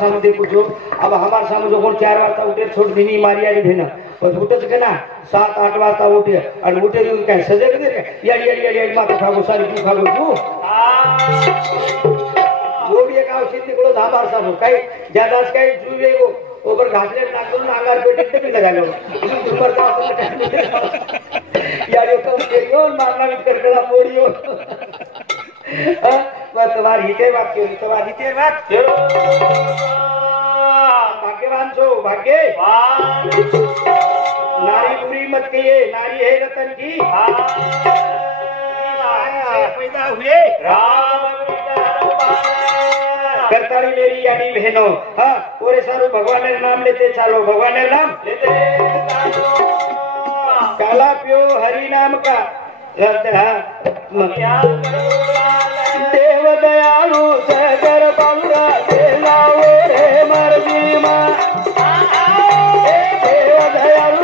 सामने देखो जो अब हमारे सामने जो 4 वाजता उठे छोड़ देनी मारी यारी भेना बस उठच के ना 7-8 वाजता उठे आणि उठे देऊन काय सजे दे याडी माता खागो सारी तू खागो तू गोडी एक औषध निकलो धाबार सामो काय ज्यादाच काय जुवे गो ओवर घासले टाकून अंगार पेटे ते लगालो ऊपर का याडी को केयो मारना विच करकला पोडियो तुम्हारी हिते बात क्यों तुम्हारी हिते बात क्यों भाग्यवान छो भाग्यवान नारी बुरी मत कहिए नारी है रतन की पैदा हुए राम करताड़ी मेरी यानी बहनों हाँ पूरे सारू भगवान ने नाम लेते चालो भगवान ने नाम लेते काला पियो हरि नाम का देव दयालु सगर बंगा देलाओ रे मर्जी मां देव दयालु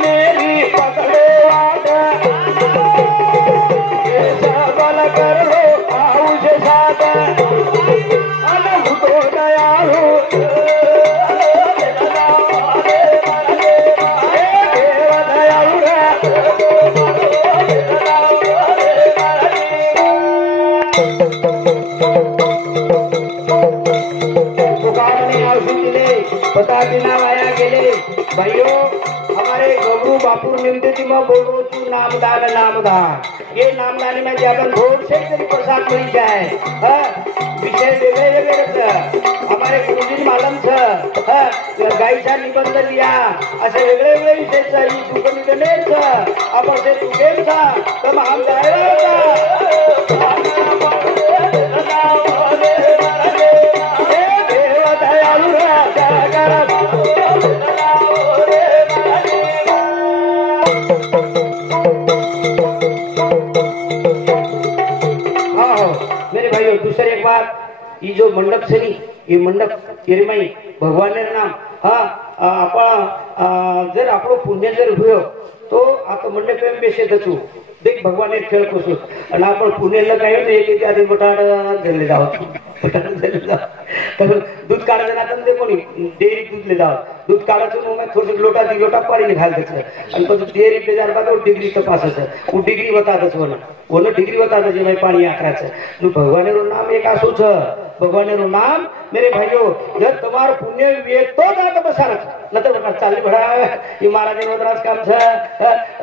मेरी पकड़े वादा बल कर लो आउज सादा अनंत दयालु देव दयालु पता बिना आया गेले भाइयों हमारे गबरू बापुर निमती में बोलो तू नामदान नामदान ये नामदानी में जब भोट से तेरी प्रसाद मिल जाए विषय वेगळे हमारे गुरुजी मालम गायीचा निबंध लिया असे वेगळे विषय आपण ते तुझेचा तर हम जायला दूसरी एक बात ये जो मंडप से नहीं ये मंडप तिरमई भगवान ने नाम हाँ आपण जर आपलो पुण्य जर हुयो तो आता मंडप में बेसे दचू देख भगवान ने खेळ कसो आणि आपण पुण्याला काय होते एक आधी बटाड धरले जाव तर दूध काढायचं ना तर कोणी डेअरी दूध ले जाव दूध काढायचं मग थोडं लोटा पाणी घाल द्यायचं आणि तो डेअरी पे जार का डिग्री तपासायचं वो डिग्री बतातच वो डिग्री बताता जे भाई पानी आकराचं भगवान रो नाम एक आसू छ भगवान रो नाम मेरे भाइयों जब तुम्हार पुण्य विवेक तो जात बसार न तर बटा चालली भडा ये महाराज वदराज काम छ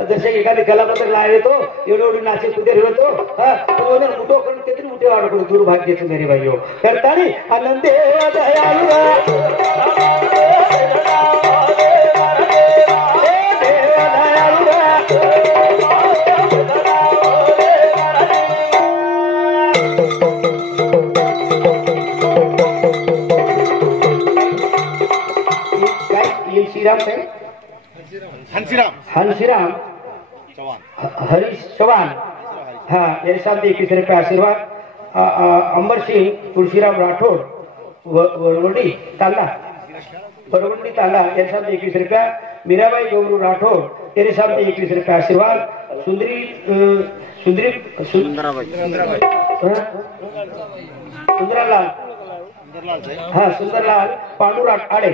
जसे एखादी कलापत्र लावे तो एवढी नाचे कुठे होतो तो ओनर मुठो करून किती मुठे वाढ करू दुर्भाग्यच मेरे भाइयों करतानी आनंदे दयालु हंसीराम हरीश चौहान हाँ मेरे साथ 21 रुपये आशीर्वाद अंबर सिंह तुलसीराम राठौड़ वरवंडी तांडा मेरे साथ 21 रुपया मीराबाई गौरू राठौड़ तेरे साथ 21 रुपये आशीर्वाद सुंदरलाल हाँ सुंदरलाल पांडुराट आड़े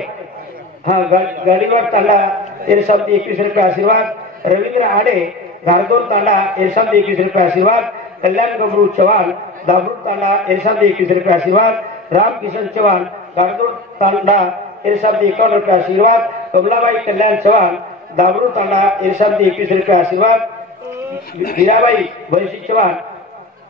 हाँ गाड़ीवाड़ तांडा तेरे साथ 21 रुपये आशीर्वाद रविंद्र आड़े गारदोर तांडा तेरे साथ 21 रुपये आशीर्वाद कल्याण गबरू चौहान दाबरू तांडा तेरे साथ 21 रुपये आशीर्वाद राम किशन चौहान गारदोर तांडा तेरे साथ 51 रुपये आशीर्वाद कमलाबाई कल्याण चौहान दाबरू तांडा तेरे साथ 21 रुपये आशीर्वाद मीराबाई वंशी चौहान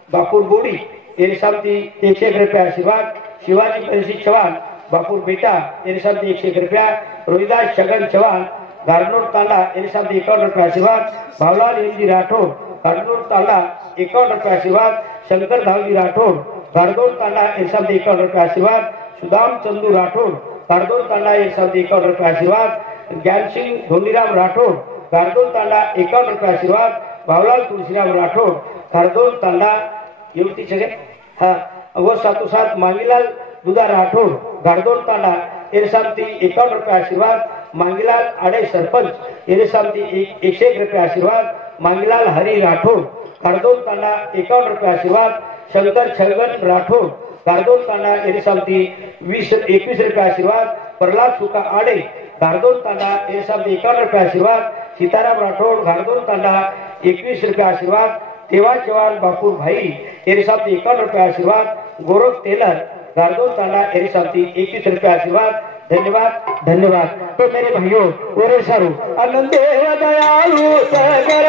बापुर बोड़ी तेरे साथ 101 रुपये आशीर्वाद शिवाजी वंशी चौहान बापुर बेटा तेरे साथ 101 रुपया रोहिदास छगन चौहान गारनोर तांडा तेरे साथ 51 रुपये आशीर्वाद भावलाल हिंदी राठौड़ गारनोर तांडा 51 रुपये आशीर्वाद शंकर धावजी राठौड़ गारदोर तांडा तेरे साथ 51 रुपये आशीर्वाद सुदाम चंदू राठौड़ गारदोर तांडा 151 रुपये आशीर्वाद ज्ञानसिंग धोंडीराम राठोड गारदोर तांडा 51 रुपये आशीर्वाद भावलाल तुळशीराम राठोड गारदोर तांडा युवती सगळे हा व सातोसात मांगीलाल दुधा राठोड गारदोर तांडा एरसामती 51 रुपये आशीर्वाद मांगीलाल आडे सरपंच एरसामती 101 रुपये आशीर्वाद मांगीलाल हरी राठोड गारदोर तांडा 51 रुपये आशीर्वाद शंकर छगन राठोड गारदोर तांडा एरसामती 21 रुपये आशीर्वाद प्रल्हाद सुका आडे गारदोर तांडा एरसामती 51 रुपये आशीर्वाद सीताराम राठोड गारदोर तांडा 21 रुपये आशीर्वाद तेवा जवान बापूर भाई एरसामती 51 रुपये आशीर्वाद गौरव टेलर गारदोर तांडा एरसामती 21 रुपये आशीर्वाद धन्यवाद धन्यवाद। तो मेरे भाइयों ओरे सारू आनंद दयालु सगर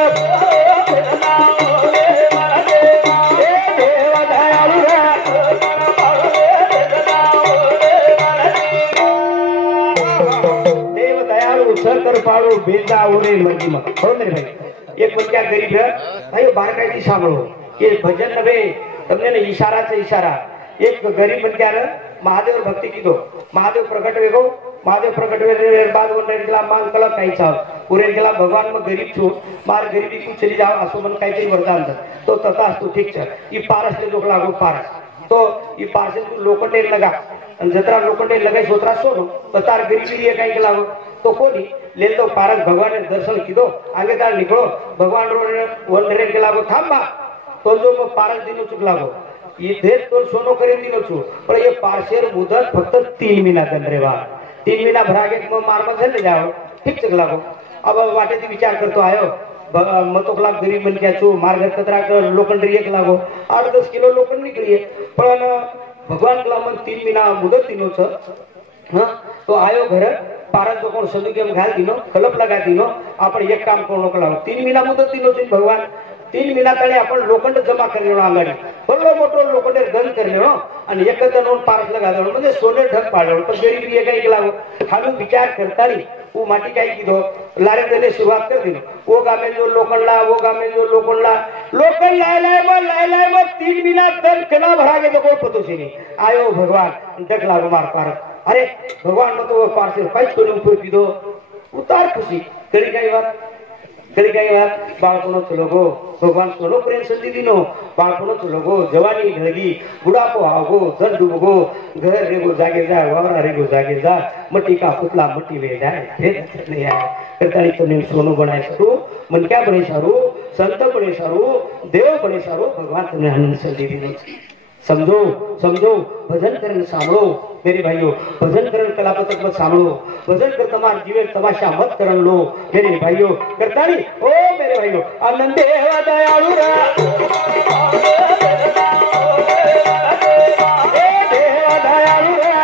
देव दयालु सकर पाड़ू बेटा ओरे मर्जी हो मेरे भाई एक बन क्या गरीब है भाई बारकाई सांभो ये भजन नवे तमने ने इशारा से इशारा एक गरीब बन क्या महादेव भक्ति की दो महादेव प्रकट वेगो महादेव प्रकट वे बाद वनला मांग कला काही चाव पुरे गेला भगवान में गरीब छु मार गरीबी को चली जाओ असो मन काहीतरी वरदान तो तथा असतो ठीक छ ई पारस ले जोक लागो पारस तो ई पारस तू लोखंडे लगा आणि जत्रा लोखंडे लगाई सोतरा सोनो तो तार गरीबी रे काही लागो तो कोनी ले तो पारस भगवान ने दर्शन कीधो आगे तार निकलो भगवान वन रे के लागो थांबा तो जो पारस दिनो चुक लागो इथे तो सोनो करे दिनो छु पण ये पारशेर मुदत फक्त 3 महिना दन रे वा 3 महिना भरागे मग मारमा झले जाओ ठीक चक लागो अब वाटेती विचार करतो आयो मतो लाख गरीब बन क्या छु मार्ग कतरा कर लोखंड एक लागो 8-10 किलो लोखंड निकलिए पण भगवान कला मन 3 महिना मुदत दिनो छ हां तो आयो घर पारस जो कोण सदु गेम घाल दिनो कलप लगा दिनो आपण एक काम करू नको लागो 3 महिना मुदत दिनो छ भगवान 3 महिना तळे आपण लोखंड जमा करलेलो आंगाडी बरो मोठो लोखंड गन करलेलो आणि एक जण पारस लगा देलो म्हणजे सोने ढग पाडलो पण गरीबी एक एक लागो हालू विचार करतानी वो माटी काय कीधो लारे देने शुरुआत कर दिनो वो गामे जो लोखंड लाय 3 महिना दन कना भरागे तो कोई पतो से नहीं आयो भगवान डग लागो मार पारस अरे भगवान मत वो पारस काहीच कोणी उपयोग कीधो उतार खुशी कळी काय बात बाळपणो चलोगो भगवान सोनो प्रेम संधि दिनो बाळपणो चलोगो जवानी ढळगी बुढापो आवगो जन डुबगो घर रेगो जागे जा वावरा रेगो जागे जा मट्टी का पुतला मट्टी ले जाए फिर नहीं आए करताली तो सोनो बनाए सारू मन क्या बने सारू संत बने सारू देव बने सारू भगवान तुमने आनंद संधि दिनो समझो भजन करन सांभळो मेरे भाइयों भजन करन कलापतक मत सांभळो भजन कर तमार जीवन तमाशा मत करन लो मेरे भाइयों करताली ओ मेरे भाइयों आनंद देव दयालु रा देव दयालु रा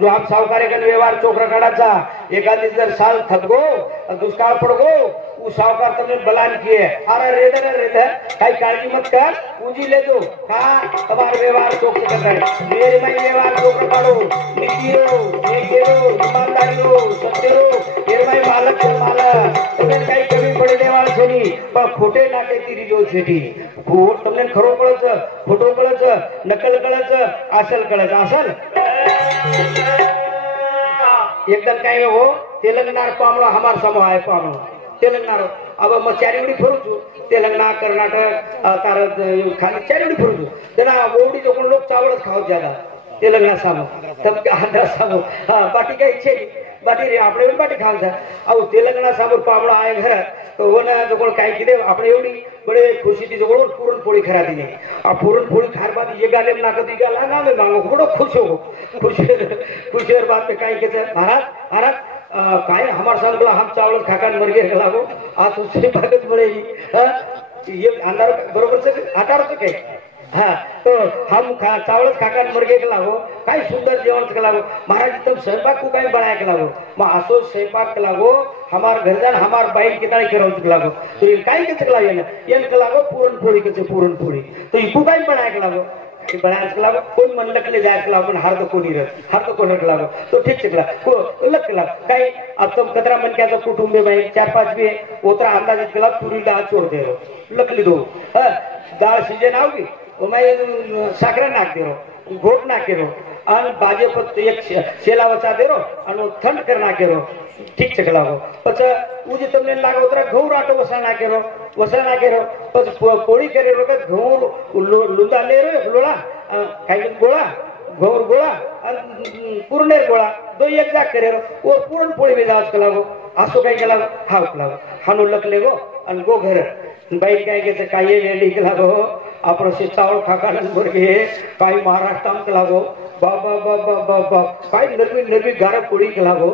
जो आप सावकारेकन व्यवहार चोकरा काढाचा एखादी जर साल थकगो दुष्काळ पडगो उ सावकार तने बलान किए अरे रेदर काही काळजी मत कर उजी ले दो का तुम्हारा व्यवहार चोक करता है मेरे में व्यवहार चोकरा काढो नीतिरो नेकेरो ईमानदारीरो सत्यरो मेरे में मालक तुम्हें काही कमी पडे देवाळ छेनी पण खोटे नाटे ती रिजो छेटी खोट तुमने खरो कळच खोटो कळच नकल कळच असल कळच असल एकदम काय हो तेलंगाना पामलो हमार समूह आहे पामलो तेलंगाना अब म चारीवडी फरू छु तेलंगाना कर्नाटक तार खाली चारीवडी फरू छु तेना ओवडी जो कोण लोक चावळच खाव ज्यादा तेलंगाना सामो तब आंध्र सामो हाँ बाटी का इच्छे बाटी रे आपने भी बाटी खान था अब तेलंगाना सामो पावड़ा आए घर तो वो ना जो कोण काय किदे आपने एवढी बड़े खुशी थी जो कोण पूर्ण पोळी खरा दी ने अब पूर्ण पोळी खार बाद ये गाले ना कदी गाला ना मैं मांगो बड़ो खुश हो खुश और बात पे काय के महाराज महाराज काय हमारे साथ बोला हम चावल खाकर मर गए लागो आज उससे बात बढ़ेगी हाँ ये अंदर बरोबर से 18 तक है हाँ तो हम चावल खाकर मर गए लागो काय सुंदर जेवण के लागो महाराज तुम स्वयंपाक को काय बनाए के लागो मां असो स्वयंपाक के लागो हमार घर जान हमार बाइक कितना करो के लागो तो ये काय के लागो ना ये के लागो पूरन पोळी के पूरन पोळी तो ये को काय बनाए के लागो बनाए के लागो कोण मन लकले जाए के लागो हार तो कोणी रह हार तो कोण के लागो तो ठीक से को लक के लागो काय अब तुम कतरा मन क्या तो कुटुंब में भाई 4-5 भी उतरा अंदाज के लागो पूरी दाल छोड़ दे रो लकली दो हां दाल सीजन आओगी मैं साखरा नाक दे रो घोट नाक के रो और बाजे पर एक शेला वचा दे रो और ठंड कर नाके रो ठीक से लागो પછી ઉજી તમને લાગો ઉતરા ઘઉં રાટો વસા નાકે રો પછી પોળી કરે રો કે ઘઉં લુંદા લે રો લોળા કાઈ गोळा घोर गोळा और पूर्णेर गोळा दो एक जाग करे रो और पूर्ण पोळी में जाच लागो आसो काय लागो हाव लागो हानु लक लेगो और गो घर बाई काय के काये वेडी के लागो आपण से चावल खाकर मुर्गे काय महाराष्ट्र में लागो बाबा बाबा बाबा काय नरवी गारा पोड़ी के लागो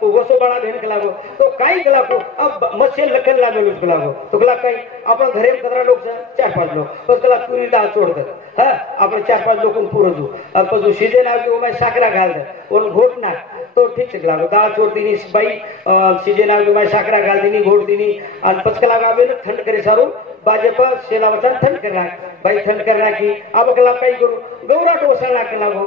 तो वसो बड़ा बहन के लागो तो काय के लागो अब मच्छे लकल लागो के लागो तो कला काय आपण घरे में कतरा लोग 4-5 लोग बस कला पूरी दाल छोड़ दे हां आपण 4-5 लोग को पूरो दो अब तो सीजन आ गयो मैं साकरा घाल दे और घोट ना तो ठीक से लागो दाल छोड़ दीनी भाई सीजन आ गयो मैं साकरा घाल दीनी घोट दीनी और पचकला गावे ठंड करे सारो बाजे पर सेला वचन ठंड करना भाई ठंड करना की अब कला काय करू गौराटो वसळना के लागो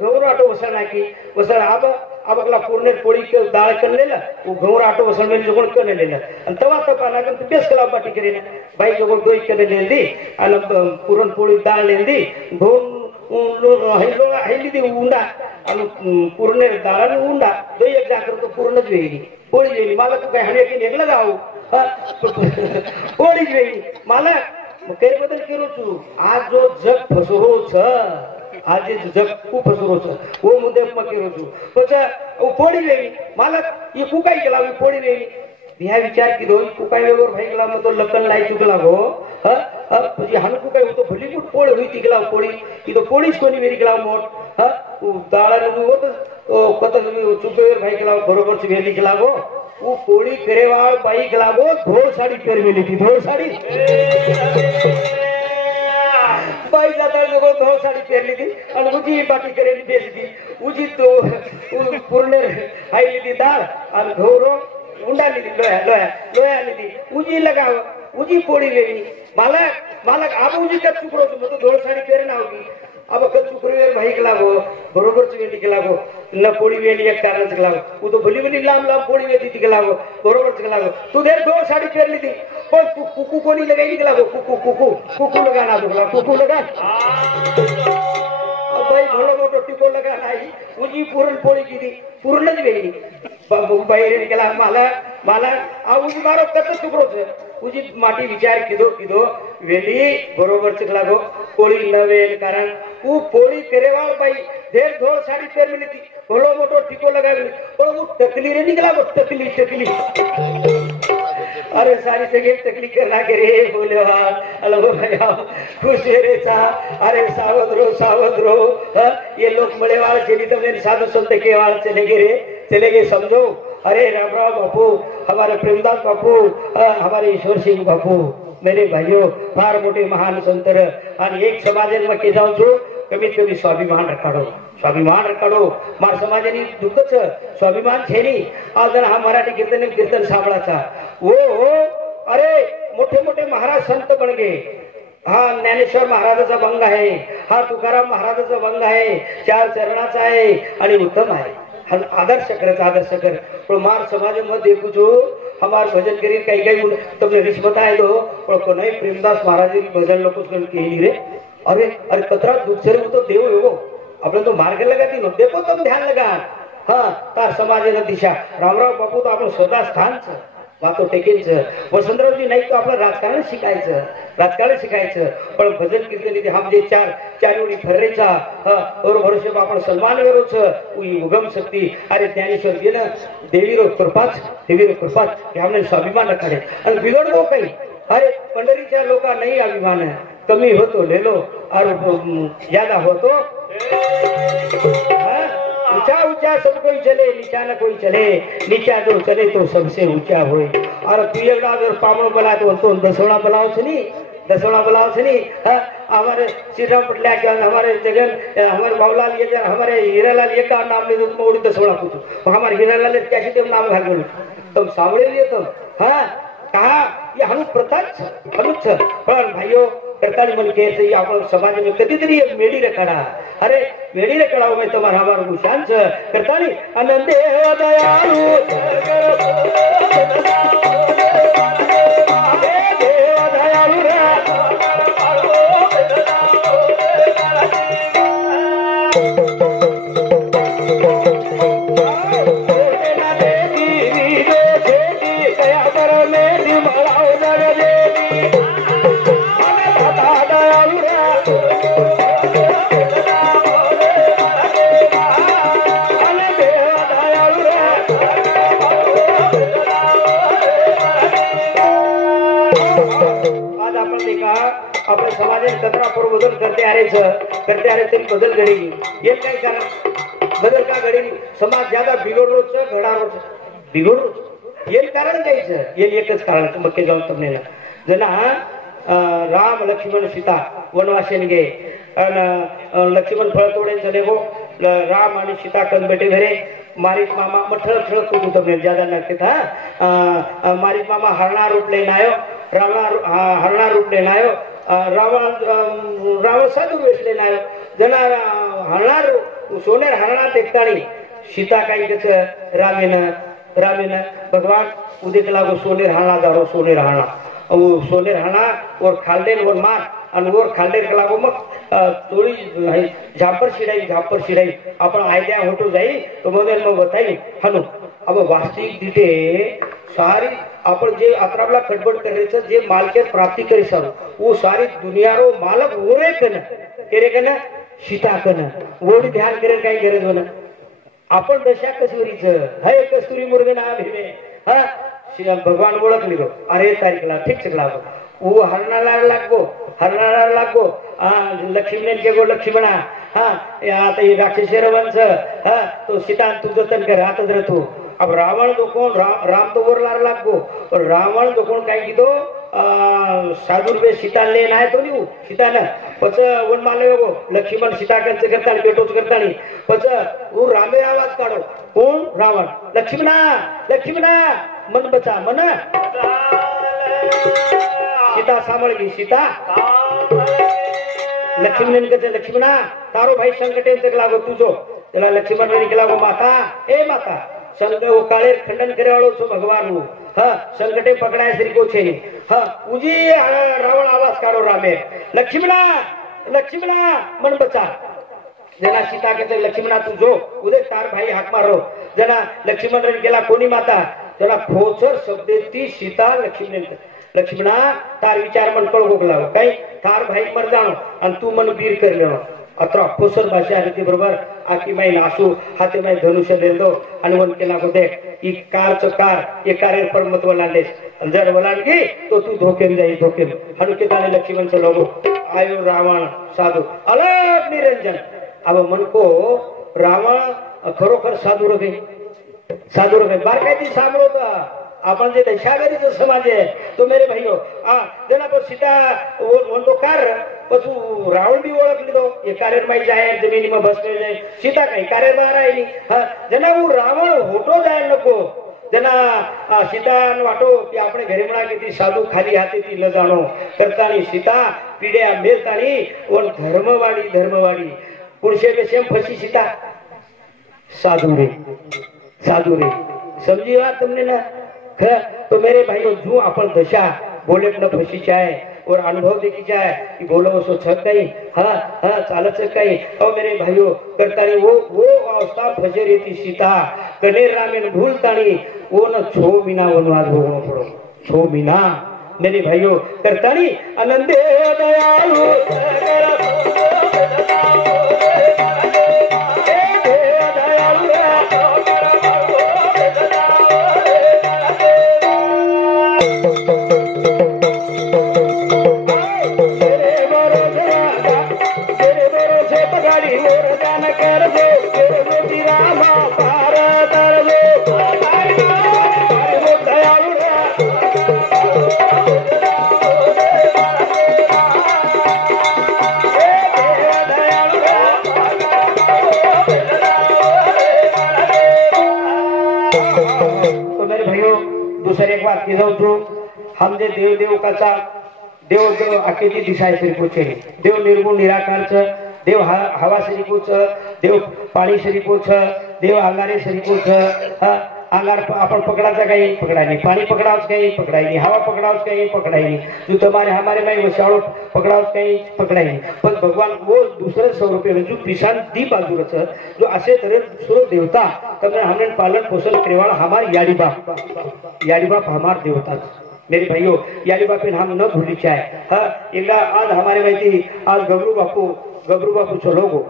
गौराटो वसळना की वसळ अब अगला पूर्ण पोळी के दाल कर लेला वो गौराटो वसळ में जो कर लेला आणि तवा तपा लागन तो बेस कला बाटी करे भाई जो दोई कर लेंदी आणि पूर्ण पोळी दाल लेंदी धोन हेली दी उंडा आणि पूर्ण दाल उंडा दो एक जाकर तो पूर्णच वेली पोळी वेली मला तू काय हणे की एकला जाऊ पोळी वेली मला कई बदल करू छू आज जो जग फसरो छ आज जग खूप फसरो छ वो मुद्दे में करू छू पछा वो पोळी वेली मला ये कुकाई केला पोळी वेली बिहा विचार की दो कुकाई वेवर भाई गेला मग तो लकन लाई चुकला गो પછી હાનું કઈ તો ભલી પણ પોળી હોઈતી ગલા પોળી ઈ તો પોળી જ કોની મેરી ગલા મોટ દાળા નું હોત તો કત ચુપેર ભાઈ ગલા બરોબર છે વેલી ગલા ગો वो पोड़ी करेवाल बाई गला गो धोड़ साड़ी पेरवी ली थी धोड़ साड़ी बाई जाता लोगों धोड़ साड़ी पेर ली थी और उजी बाटी करेली बेच दी उजी तो पूर्ण हाई ली थी दाल और घोरो उंडा ली थी लोया ली थी उजी लगाओ उजी पोड़ी लेनी मालक आप उजी का चुकरो तो धोड़ साड़ी पेरना होगी अब कद चुकरे भाई के लागो बरोबर से वेली के लागो न पोड़ी वेली एक कारण से लागो वो तो भली लाम पोड़ी वेली थी के लागो बरोबर से लागो तू देर दो साड़ी पेर ली थी और कुकू को नहीं लगाई के लागो कुकू लगाना बोला कुकू लगा अब भाई भलो मोटो टिको लगा आई उजी पूर्ण पोड़ी की थी पूर्ण ज वेली बाई के ला माला आ उजी मारो कत चुकरो से उजी माटी विचार किदो वेली बरोबर से लागो पोड़ी न वेल कारण वो पोड़ी करेवाल भाई देर धोड़ साड़ी पेर मिली थी भलो मोटो टिको लगा और वो टकली रे निकला वो टकली अरे सारी जगह टकली करना के रे बोले वाह अल्लाह भैया खुश रे सा अरे सावध रो ये लोग बड़े वाले चली तो मेरे साधु संत के वाले चले गए समझो अरे राम बापू हमारे प्रेमदास बापू हमारे ईश्वर सिंह बापू मेरे भाइयों फार मोटे महान संतर और एक समाज में के जाऊं छो कमीत कमी स्वाभिमान रखाडो मार समाजनी दुःख छ स्वाभिमान छे नी आज हा मराठी कीर्तन साबळाचा वो अरे मोठे महाराज संत बन गए हा ज्ञानेश्वर महाराजाचा भंग आहे हा तुकाराम महाराजाचा भंग आहे 4 चरणाचा आहे आणि उत्तम आहे आदर्श कर पण मार समाज मध्ये देखो हमार भजन करी कई तुमने रिश्वत आए दो और नहीं प्रेमदास महाराज भजन लोग कही रे अरे कतरा दूसरे तो देव एवो अपने तो मार्ग लगाती नो देखो तुम ध्यान लगा हाँ तार समाज दिशा रामराव बापू तो आपण स्वतः स्थान मातो टेकेंचं वसंतरावजी नाही तो आपलं राजकारण शिकायचं पण भजन कीर्तन हम जे चार एवढी फर्रेचा और भरोसे आपण सन्मान करूच उगम शक्ती अरे ज्ञानेश्वर गेलं देवीरो कृपाच ह्याने स्वाभिमान काढे आणि बिघडतो काही अरे पंढरीच्या लोका नाही अभिमान कमी होतो लेलो और ज्यादा होतो ऊंचा सब कोई चले नीचा न कोई चले नीचा जो चले तो सबसे ऊंचा होए और तू एकदा अगर पामण बोला तो दसवणा बोलाव छनी हमारे श्रीराम पटला के हमारे जगन हमारे बाबूलाल ये हमारे हीरालाल ये का नाम ले तो उड़ी दसवणा पूछो हमारे हीरालाल कैसे तुम नाम घाल बोलो तुम सामने लिए तुम कहा ये हम प्रताच पण भाइयों करताली मन के से आपण समाज में कधीतरी एक मेडी रखड़ा अरे मेडी रखड़ा हो मैं तुम्हारा हमारा गुशांच करताली आनंद देव दयालु अपने समाज में कतरा पर बदल करते आ रहे तरी बदल घडेगी ये काय कारण बदल का घडेगी समाज ज्यादा बिघडो ये कारण कायचं ये एकच कारण मक्के जाऊन तुमने जना राम लक्ष्मण सीता वनवासेन गे लक्ष्मण फळ तोडे चले गो राम आणि सीता कन बेटे घरे मारित मामा मठळ ठळ कुटू तुमने ज्यादा नक्की था मारित मामा हरणा रूप लेना आयो हरणा रूप लेना आयो रावण साधू वेश लेना आयो जना हरणार सोनेर हरणा टेकतानी सीता काही कच रामेन भगवान उदित लागो सोनेर हरणा दारो सोनेर हरणा और खालडेन और मार आणि वर खालडेर के लागो मग तोळी झापर शिडाई आपण आयडिया होतो जाई तो मोबाईल मग बताई हनु अब वास्तविक दिते सारी आपण जे अतराबला खडबड करायचं जे मालकेत प्राप्ती करी सर वो सारी दुनिया रो मालक ओरे कन सीता कन गोडी ध्यान करे काही गरज होना आपण दशा कस्तुरीच है कस्तुरी मुर्गे नाम हिने भगवान ओळखली गो अरे तारीखला ठीक लागो वो हरणाला लागो लक्ष्मीने के गो लक्ष्मणा आता ये राक्षसेर वंश तो सीता तू जतन कर आता जर तू अब रावण तो कोण राम तो वर लागो और रावण तो कोण काय कीधो साधु रुपये सीता लेन आहे तो नी सीता न पच वन मानव गो लक्ष्मण सीता कंच करता बेटोच करता पच वो रामे आवाज काढो कोण रावण लक्ष्मणा मन बचा मन सीता सांभाळगी सीता लक्ष्मण कसे लक्ष्मणा तारो भाई संकटे लागो तुझो त्याला लक्ष्मण ने केला गो माता ए माता संग वो काळे खंडन करेवाळो छो भगवान हूँ संकटे पकड़ाए श्री को छे उजी रावण आवाज काढो रामे लक्ष्मणा मन बचा जना सीता के लक्ष्मणा तू जो उदय तार भाई हाक मारो जना लक्ष्मण ने केला कोणी माता जना खोचर शब्देती सीता लक्ष्मणा तार विचार मन कळ गोगला काही तार भाई मर जाणो आणि तू मन वीर कर लेनो अत्र खोसर भाषा रीती बरोबर आकी माई नासू हाते माई धनुष्य लेलो आणि वन केला को देख ई कार ये कार्य पर मत वलांडेस जर वलांडगी तो तू धोकेम जाई हनु के ताने लक्ष्मण से लोगो आयो रावण साधू अलग निरंजन अब मन को रावण खरोखर साधू रहे बार काय ती सांगलो का आपण जे दशागरीचा समाज आहे तो मेरे भाइयों जना पर सीता वो कार पशु रावण भी ओळखली दो ये कार्य माई जाए जमीन में बस में जाए सीता काही कार्य बाहर आहे नी जना वो रावण होटो जाए नको जना सीता वाटो की આપણે ઘરે મણા કે સાધુ ખાલી હાથે થી ન જાણો કરતાની सीता પીડ્યા મેલતાની ઓર ધર્મવાડી પુરુષે કે સેમ ફસી सीता साधु रे समझी बात तुमने ना तो मेरे भाइयों जो अपन दशा बोले न फसी जाए और अनुभव देखी जाए कि बोलो सो छक गई हाँ हाँ चालत छक गई। और मेरे भाइयों करतानी वो अवस्था फजे रहती सीता कनेर रामेन भूलतानी वो न 6 महीना वनवास भोगना पड़ो 6 महीना। मेरे भाइयों करतानी आनंदे दयालु हम जे देव देवकाचा देव आखेची दिशा आहे श्रीपूरचे देव निर्गुण निराकारच देव हवा श्रीपूरच देव पाणी श्रीपूरच देव अंगारे श्रीपूरच अंगार आपण पकडायचा काही पकडाय नहीं पानी पकड़ावच काही पकड़ाई नहीं हवा पकड़ावच काही पकड़ाई नहीं जो तुम्हारे हमारे में वशाळो पकड़ावच काही पकड़ाई नहीं। पण भगवान वो दूसरे स्वरूप में जो पिसान दी बाजूरच जो असे तरह दूसरो देवता तमने हमने पालन पोषण करेवाला हमार याडी बाप हमार देवता। मेरे भाइयों याडी बाप हम न भूली चाहे हाँ एकदा आज हमारे माहिती आज गबरू बापू चलोगो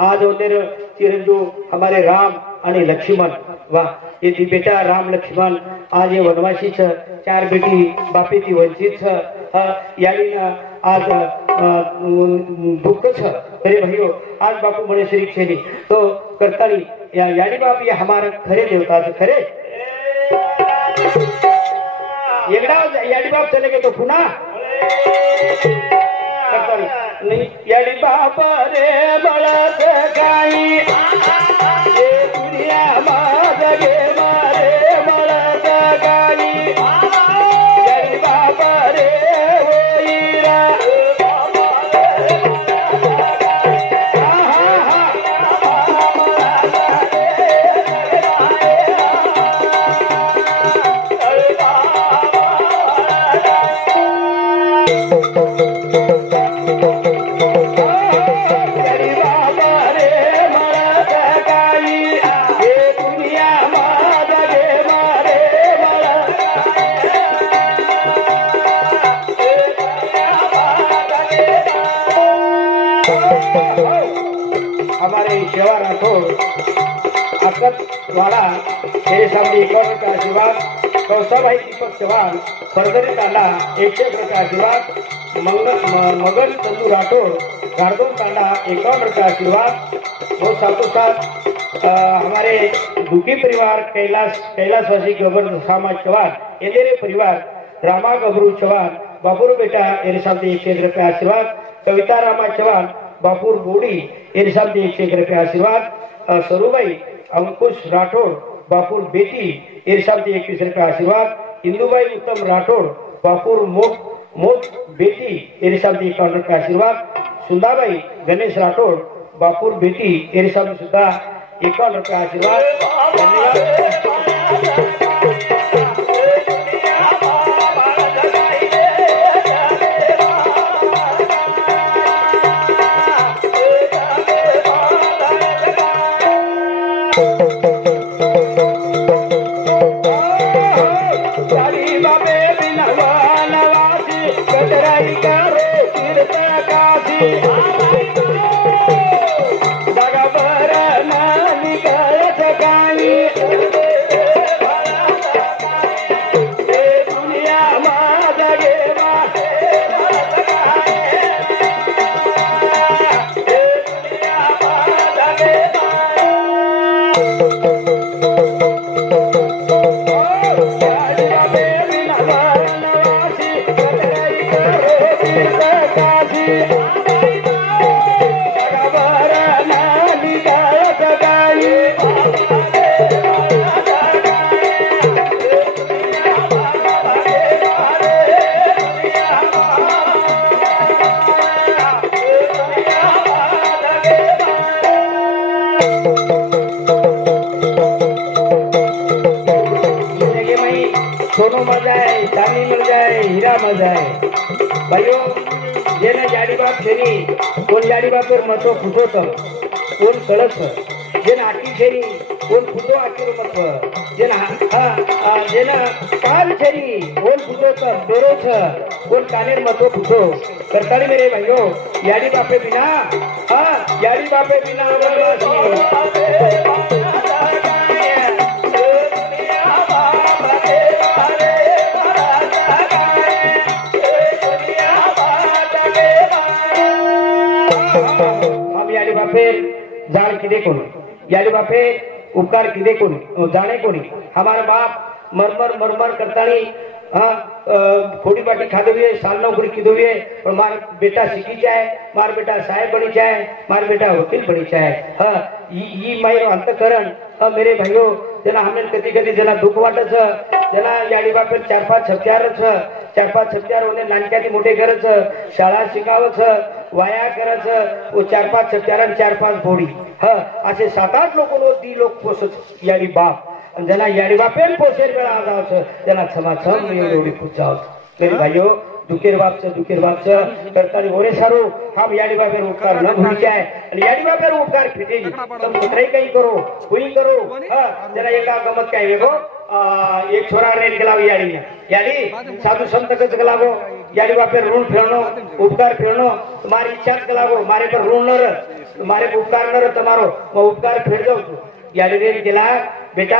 आज उधर चिरंजू हमारे राम आणि लक्ष्मण वाह ये बेटा राम लक्ष्मण आज ये वनवासी 4 बेटी बापी ती वंचित यानी आज दुख मेरे भाइयों आज बापू बड़े श्री छेली तो करताली यानी बाप ये हमारे खरे देवता से खरे याडी बाप चले गए तो पुनः नहीं याडी बाप रे बळत गाई ये दुनिया मागे मारे बळत गाई याडी बाप रे होईरा वाला मेरे सामने एक और का आशीर्वाद कौशल भाई दीपक चौहान फरदरी तांडा 100 का आशीर्वाद मगन चंदू राठौर गार्दोन तांडा 51 का आशीर्वाद वो साथों साथ हमारे दुखी परिवार कैलाशवासी गबर सामा चौहान ये परिवार रामा गबरू चौहान बापुर बेटा मेरे सामने 100 रुपये आशीर्वाद कविता रामा चौहान बापुर बोड़ी मेरे सामने 100 रुपये आशीर्वाद सरूबाई अंकुश राठौर बापुर बेटी इरशाद 21 रुपये आशीर्वाद इंदुबाई उत्तम राठौर बापुर मोट बेटी इरशाद 51 रुपये आशीर्वाद सुंदाबाई गणेश राठौर बापुर बेटी इरशाद सुद्धा 51 रुपये आशीर्वाद। सोनू मर जाए, चांदी मिल जाए, हीरा मिल जाए। भाइयों जेना याडी बाप छेनी कोण याडी बापर महत्व फुटोत कोण कळत जेना आटी छेनी कोण फुटो आटी महत्व जेना कान छेनी कोण फुटोत बेरोच कोण कानेर महत्व फुटो करताड़ी मेरे भाइयों याडी बापे बिना याडी बापे बिना जान किदे कोणी याली बापे उपकार किदे कोणी जाने कोणी हमारा बाप मरमर मरमर करतानी खोड़ी बाटी खादो हुए साल नौकरी कीधो हुए और मार बेटा सीखी जाए मार बेटा साहेब बनी जाए मार बेटा वकील बनी जाए ये मायर अंतकरण मेरे भाइयों जना हमने कदी कदी जना दुख वाटच जना याडी बापे 4-5 छप्प्यार होणे नानक्याची मोठे करच शाळा शिकावच वाया करच वो 4-5 छप्प्यार आणि 4-5 बोडी असे 7-8 लोक पोसत याडी बाप जना याडी बापेन पोसेर वेळा आजावच जना समासम एवढी पूजाव मेरे भाइयों दुखेर बापच करतानी ओरे सारो हम याडी बापेर उपकार न भूल जाए आणि याडी बापेर उपकार फिटेगी तुम कुत्रे काही करो कोई करो जना एका गमत काय वेगो एक छोरा रेल गेला याडी साधु संत कच गलागो याडी बापेर ऋण फेरनो उपकार फेरनो तुम्हारी इच्छा गलागो मारे पर ऋण न र तुम्हारे उपकार न र तुम्हारो मैं उपकार फेर जाऊ तू याडी रेल गेला बेटा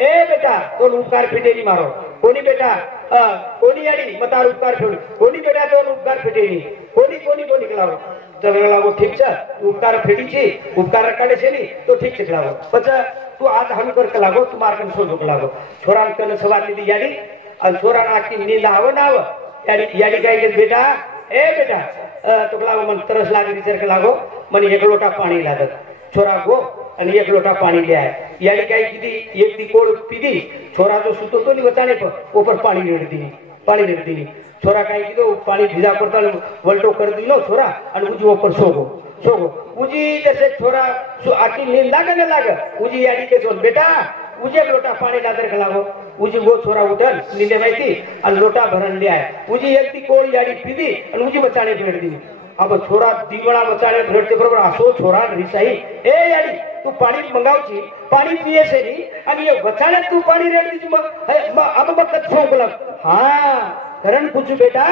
ए बेटा तो उपकार फिटेली मारो कोणी बेटा कोणी याडी मतार उपकार फेड कोणी बेटा तो उपकार फिटेली कोणी गलागो जब गलागो ठीक छ उपकार फेडी छी उपकार काढे छेली तो ठीक छ गलागो पछा तू आज हम कर कलागो तुम्हार कन सो गलागो छोरान कन सवार लीधी याडी और छोरा आखी नींद आव ना आव याडी काय के बेटा ए बेटा तो गलागो मन तरस लागे विचार कलागो मन एक लोटा पाणी लागत छोरा गो आणि एक लोटा पाणी ले आए याडी काय कीधी एक दी कोळ पीधी छोरा जो सुतो तो नी बचाने पर ऊपर पाणी रेड दी छोरा काय कीधो पाणी भिजा करता वल्टो कर दिलो छोरा आणि उजी ऊपर सोगो उजी जैसे छोरा आटी नींद लागे उजी याडी के सोन बेटा उजे लोटा पाणी दादर लागो उजी वो छोरा उठल नींदे माहिती आणि लोटा भरण ले आए उजी एक दी कोळ याडी पीधी आणि उजी बचाने भेट दी अब छोरा दिवळा बचाने भेटते बरोबर असो छोरा रिसाई ए याडी तू पाणी मंगावची पाणी पिये सेनी आणि ये बचाने तू पाणी रेड दीची मग अब बकत सोगला हां करण पूछ बेटा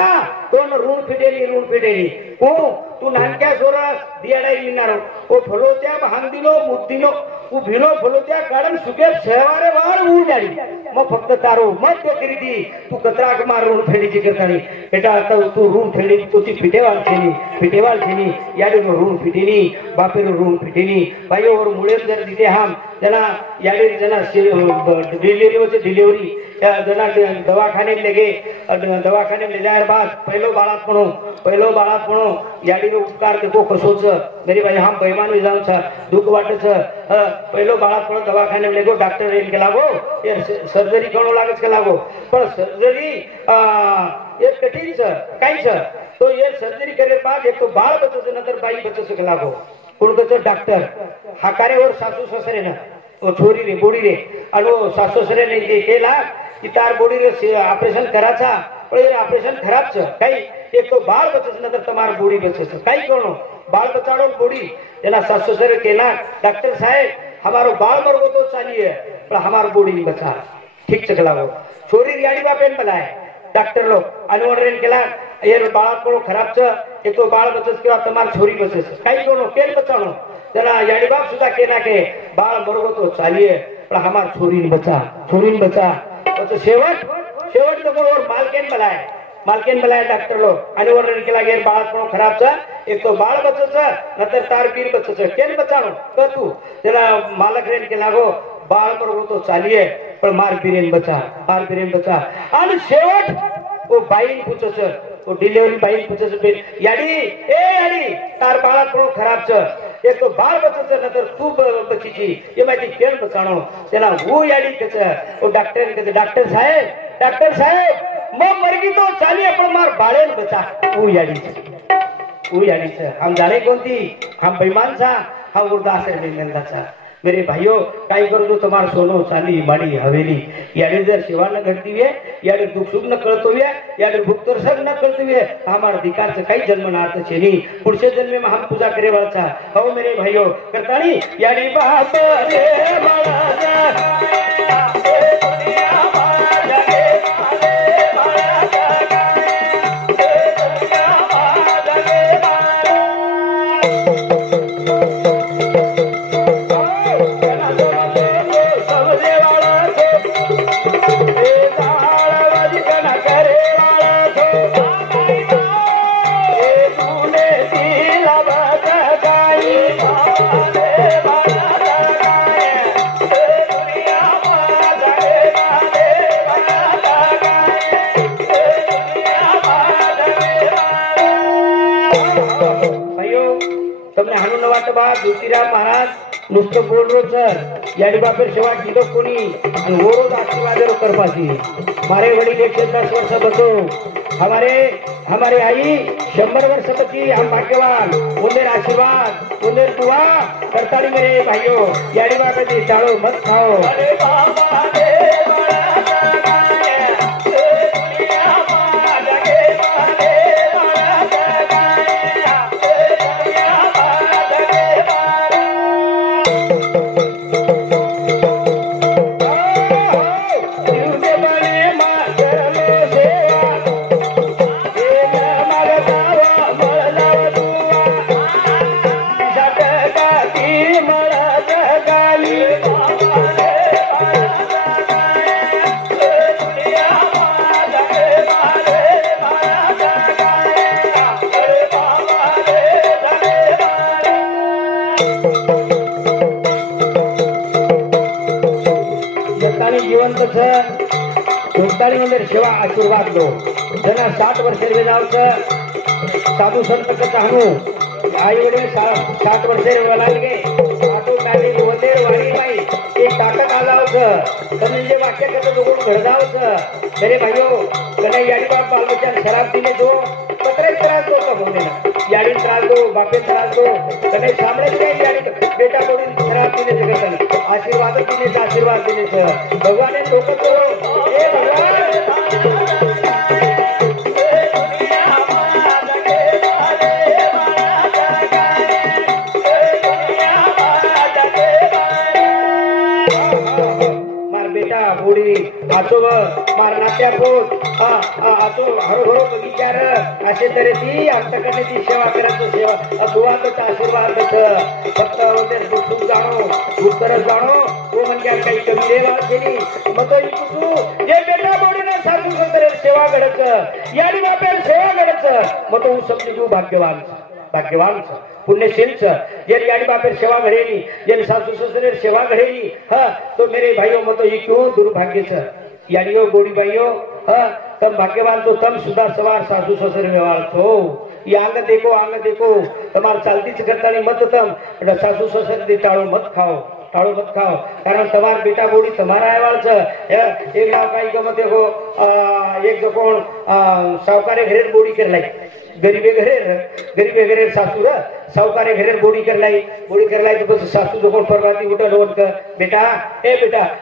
कोण ऋण फिटेली ओ तू नानक्या सोरा दियाडाई मिनारो ओ फलोत्या भांगदिनो मुद्दिनो उ भिलो फलोत्या कारण सुके सेवारे वार उडाडी मग फक्त तारो मत तो करी दी तू कतराक मार ऋण फेडीची करतानी बेटा आता तू ऋण फेडी तू ती फिटेवाल छेनी याडी ऋण फिटेनी बापेर ऋण फिटेनी भाई और मुळे जर दिते हम जना याडी जना डिलीवरी जना दवाखाने ले जाए बाद पहलो बाळात म्हणो याडी उपकार देखो कसोच मेरी भाई हम बेईमान हो जाऊं छ दुख वाटच पहलो बाळात म्हणो दवाखाने ले गो डॉक्टर रेल के लागो ये सर्जरी करो लागच के लागो पण सर्जरी ये कठिन छ काई छ तो ये सर्जरी करे बाद एक तो बाळ बचच नंतर बाई बचच के लागो कोण कच डॉक्टर हाकारे और सासू ससरे ना ओ छोरी रे बोडी रे आणि वो सासू ससरे ने केला की तार बोडी रे ऑपरेशन कराचा पण ये ऑपरेशन खराब छ काई एक तो बाळ बचच नंतर तमार बोडी बचच काई करो बाळ बचाड़ो बोडी एना सासू ससरे केला डॉक्टर साहब हमारो बाळ मरगो तो चाहिए पर हमार बोडी नहीं बचा ठीक छ लागो छोरी याडी बापेन बनाए डॉक्टर लोग अनवरेन केला ये बाळात पडो खराब छ एक तो बाळ बचस किंवा तमार छोरी बचस काई करो केल बचानो जना याडी बाप सुधा केना के बाळ मरगो तो चाहिए पर हमार छोरी नहीं बचा तो शेवट तो और मालकेन बनाए डॉक्टर लोग अनवरेन केला ये बाळात पडो खराब छ एक तो बाळ बचस नंतर तार पीर बचस केल बचानो क तू जना मालक रेन के लागो बाळ मरगो तो चाहिए पर मार पीरेन बचा आणि शेवट वो बाईन पूछस वो डिलीवरी बाईन पूछस याडी तार बाळात पडो खराब छ एक तो बाळ बचस नंतर तू बचीची ये माहिती केल बचाणो तेना वो याडी कच वो डॉक्टर साहेब मैं मरगी तो चाहिए पर मार बाळेन बचा वो याडी छ हम जाने कौन थी हम बेईमान था हम उदास रे नंदा था मेरे भाइयों काई करो तो तुम्हार सोनो चांदी माड़ी हवेली यानी जर सेवा न घडती है यानी दुख सुख न कळतो है यानी भूख तरसक न कळतो है हमार अधिकार से काही जन्म नार्थ छे नी पुढचे जन्म में हम पूजा करे वाला हो मेरे भाइयों करतानी यानी बाप रे महाराज ज्योतिराव महाराज नुसतं बोलरो सर याडी बापर सेवा किलो कोणी आणि ओरोज आशीर्वाद करपासी मारे वडील 110 वर्ष बतो हमारे आई 100 वर्ष बची हम भाग्यवान उन्हें आशीर्वाद उन्हें दुआ करताड़ी मेरे भाइयों याडी बापर जी चालो मत खाओ अरे बाबा सेवा आशीर्वाद दो जना 60 वर्ष साधु संत चाहू आई वडील 60 वर्ष वलागे आटो काढी वंदेर वाणी बाई एक ताकद आलावच तने वाक्य करतो दोन घडदावच मेरे भाइयों कने याडी बाप बालबच्चा शराब पीने दो पत्रे त्रास दो का बोलने याडी त्रास दो बापे त्रास दो कने सामने के याडी बेटा बोली शराब पीने से करता आशीर्वाद पीने से आशीर्वाद देने से भगवान ने लोक को ए भगवान आतो मारणाच्या पोट आतो हरोहरो विचार असे तऱ्हेची आमच्याकडे सेवा करायचं सेवा दुवाचा आशीर्वाद फक्त दुःख जाणो उत्तर जाणो तो म्हणजे काही कमी रेवा केली मग तू जे बेटा बोडीने साधू संत सेवा घडच याडी बापेल सेवा घडच मग तो समजू भाग्यवान पुण्यशील ये याडी बापेर सेवा घडेली ये सासू ससुरे सेवा घडेली तो मेरे भाइयों मत ये क्यों दुर्भाग्य छ याडियो गोड़ी भाइयों तम भाग्यवान तो तम सुधा सवार सासू ससुरे व्यवहार छो ये आंग देखो तमार चालतीच करतानी मत तम सासू ससुरे दे टाळो मत खाओ कारण तमार बेटा बोड़ी तमारा आवाल छ एक गाव काही गमत देखो एक जो कोण सावकारे घरे बोड़ी कर लाई गरीबे घरे सासू सावकारे घरे बोड़ी कर लाई तो बस सासू जो परवाती उठा लोन का बेटा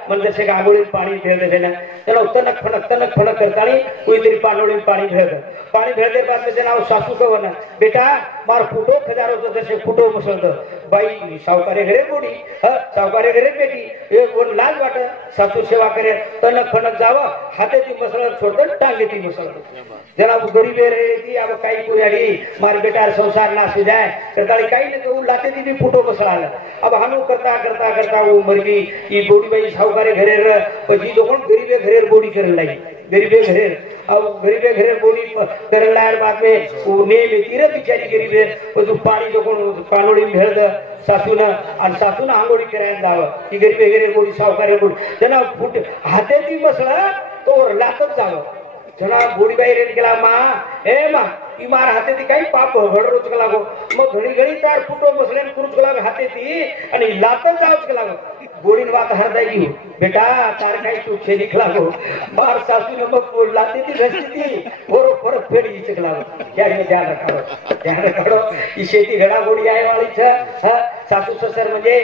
मंदिर से आंगोड़ी पानी फेर दे देना चलो तनक फनक करतानी कोई तेरी पानोड़ी पानी फेर दे बाद में जना सासू को वना बेटा मार फुटो खजारो तो जैसे फुटो मुसल दो बाई सावकारे घरे बोड़ी सावकारे घरे बेटी एक वन लाज वाट सासू सेवा करे तनक फनक जावा हाथे ती मसल छोड़ टांगे ती मसल जना गरीबे रही अब कई को यारी मार बेटा संसार नाश जाए करताली कई ने तो लाते दी भी फुटो मसला अब हम करता वो मर गई ये बोड़ी बाई सावकारे घरे पछी दोन गरीबे घरे बोड़ी कर लाई गरीबे घरे बोड़ी कर लायर बाद में वो ने लेती रे बिचारी गरीबे वो जो पानी दोन पानोड़ी भेड़ द सासून आंगोड़ी करायला जाव की गरीबे घरे बोड़ी सावकारे बोड़ी जना फुट हाते ती मसला तो लातच जाव जना बोड़ी बाई रेट गेला माँ ई मार हाते ती काही पाप घडरोच लागो मग घडी तार फुटो बसले कुरुच लागो हाते ती आणि लातच जावच लागो गोडीन बात हरदाय घेऊ बेटा तार काही चूक से निकला गो बार सासू ने मग बोल लाती थी रस्ती थी और परत फेड ही चकला क्या ध्यान रखो ही शेती घडा गोडी आहे वाली सासू ससर म्हणजे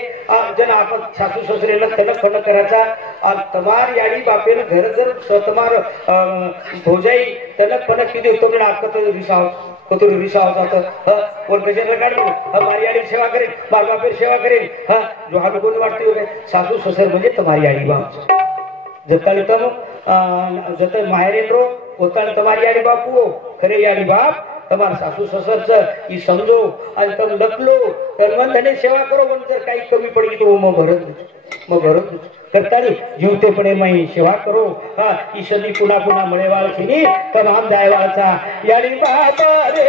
जन आपण सासू ससरेला तनक फनक करायचा आणि तमार याडी बापेन घर जर स्वतमार भोजाई तनक फनक किती होतो म्हणजे आपका तो रिसाव कतुर रिसाव जातं और गजेंद्र काढून हमारी याडी सेवा करेल बार बापेर सेवा करेल जो हम कोण वाटते हो सासू ससर म्हणजे तुम्हारी याडी बाप जताले तम जत माहेरेन रो ओताले तुम्हारी याडी बापू खरे याडी बाप તમાર સાસુ સસર છે ઈ સમજો અને તમે લખલો કર્મંધને સેવા કરો પણ જર કાઈ કમી પડી તો મો ભરત કરતાની જીવતે પણ એમાં સેવા કરો હા ઈ સદી પુના પુના મળેવાળ છે ની તમામ દાયવાળા યાડી બાપા રે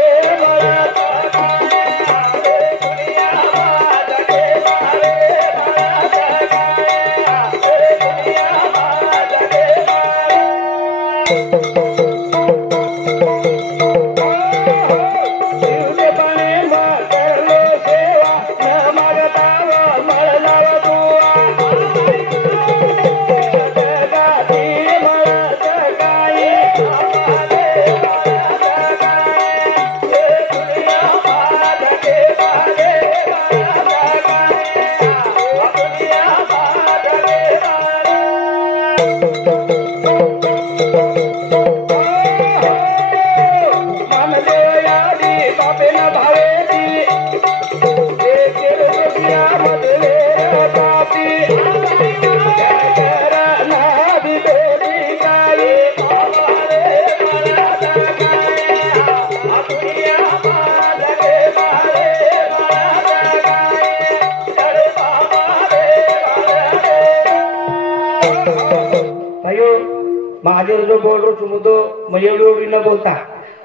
महादेव जो बोल रो चुमुदो मयूरी न बोलता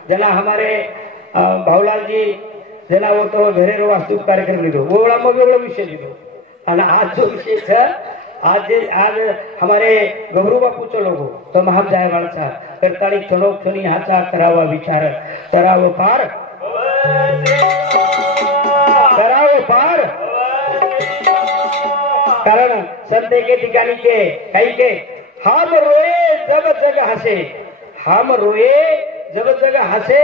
जना हमारे भावलाल जी जना वो तो घरे रो वास्तु कार्यक्रम लिधो वो मग विषय लिधो आणि आज जो विषय था आज हमारे गौरव बापूचो लोगो तो महान जाय वाळचा करताळी क्षणोक क्षणी हाचा करावा विचार करावं पार कारण संते के ठिकाणी के काही के हम रोए जब जग हसे हम रोए जब जग हसे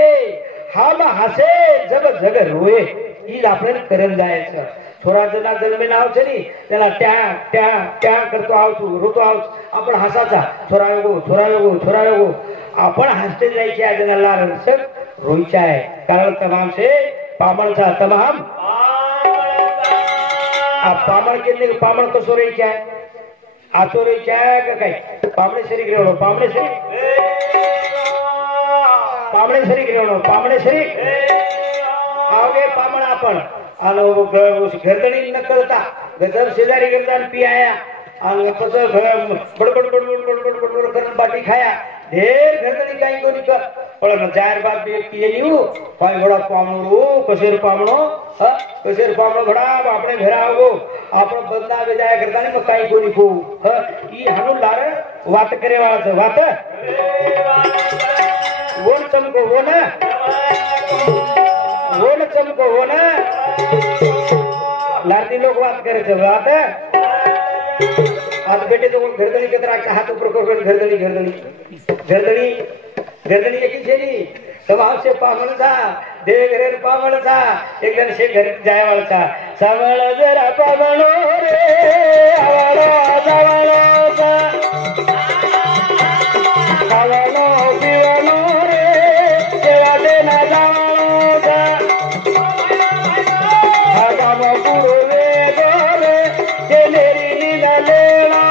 हम हसे जब जग रोए ही आपण करन जायचं थोराजना जन्मे नाव छनी त्याला त्या त्या त्या करतो आहोत रोतो आहोत आपण हसाचा थोरायो आपण हसते जायचे आहे जनाला रसक रोईचा आहे कारण तमाम से पामणचा तमाम पामण के पामण कसो रोईचा आहे आचोरे काय का काय पामणेश्वरी गिरवणो पामणेश्वरी गिरवणो पामणेश्वरी आगे पामण आपण आणि घरगणी न करता गजर शेजारी करता पियाया आणि कसं बडबड करून बाटी खाया ढेर घरगणी काही कोणी पण चार बाप पियली पाय घोडा पामणो कसेर पामणो घोडा આપણે ઘરે આવો આપણો બદલાવે જાય કરતા ને કાઈ કોની કો ઈ હાનું લાર વાત કરે વાળા છે વાત વોન ચમકો હો ને લારતી लोग વાત કરે છે વાત आज बेटे तो घरदणी के तरह हाथ ऊपर कर घरदणी एक छेली समाज से पागल था देव घर पागल था एक जन से घर जाए वाला था सावळ जरा पागलो रे आवळो जावळो आवळो पिवळो रे देवा देना जावळो आगाम पुरवे गोरे जेनेरी नीला लेला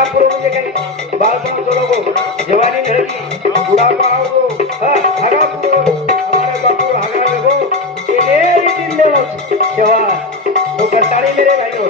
हगापुरो म्हणजे काही बालपण सोडो जवानी धरती बुढ़ापा आओ हगापुरो हमारे बापू हगा लगो तेरे जिंदे मत जवान तो करताड़ी मेरे भाइयों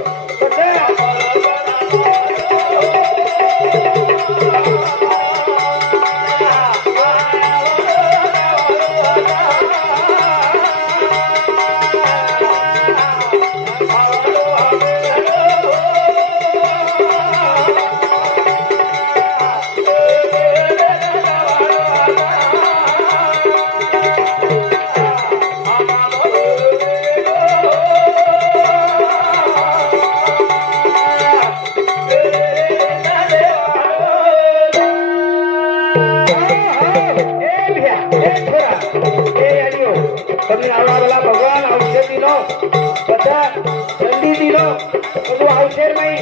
भगवान औषध दिलो बता जल्दी दिलो तो औषध में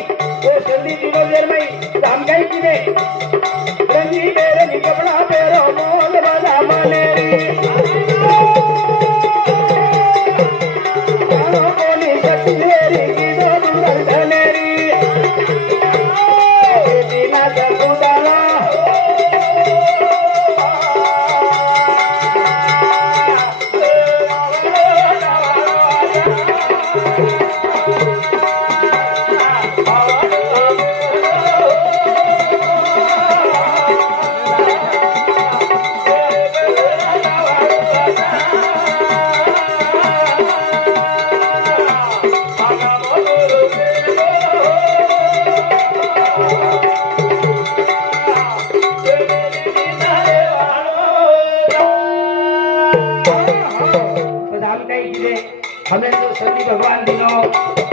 वो जल्दी दिलो देर में हम कहीं किने रंगी बेरंगी कपड़ा पेरो मोल वाला मनेरी आनो कोनी सत्तेरी की दो दुर्गल धनेरी दीना जगुदाला हमें तो सती भगवान दिनो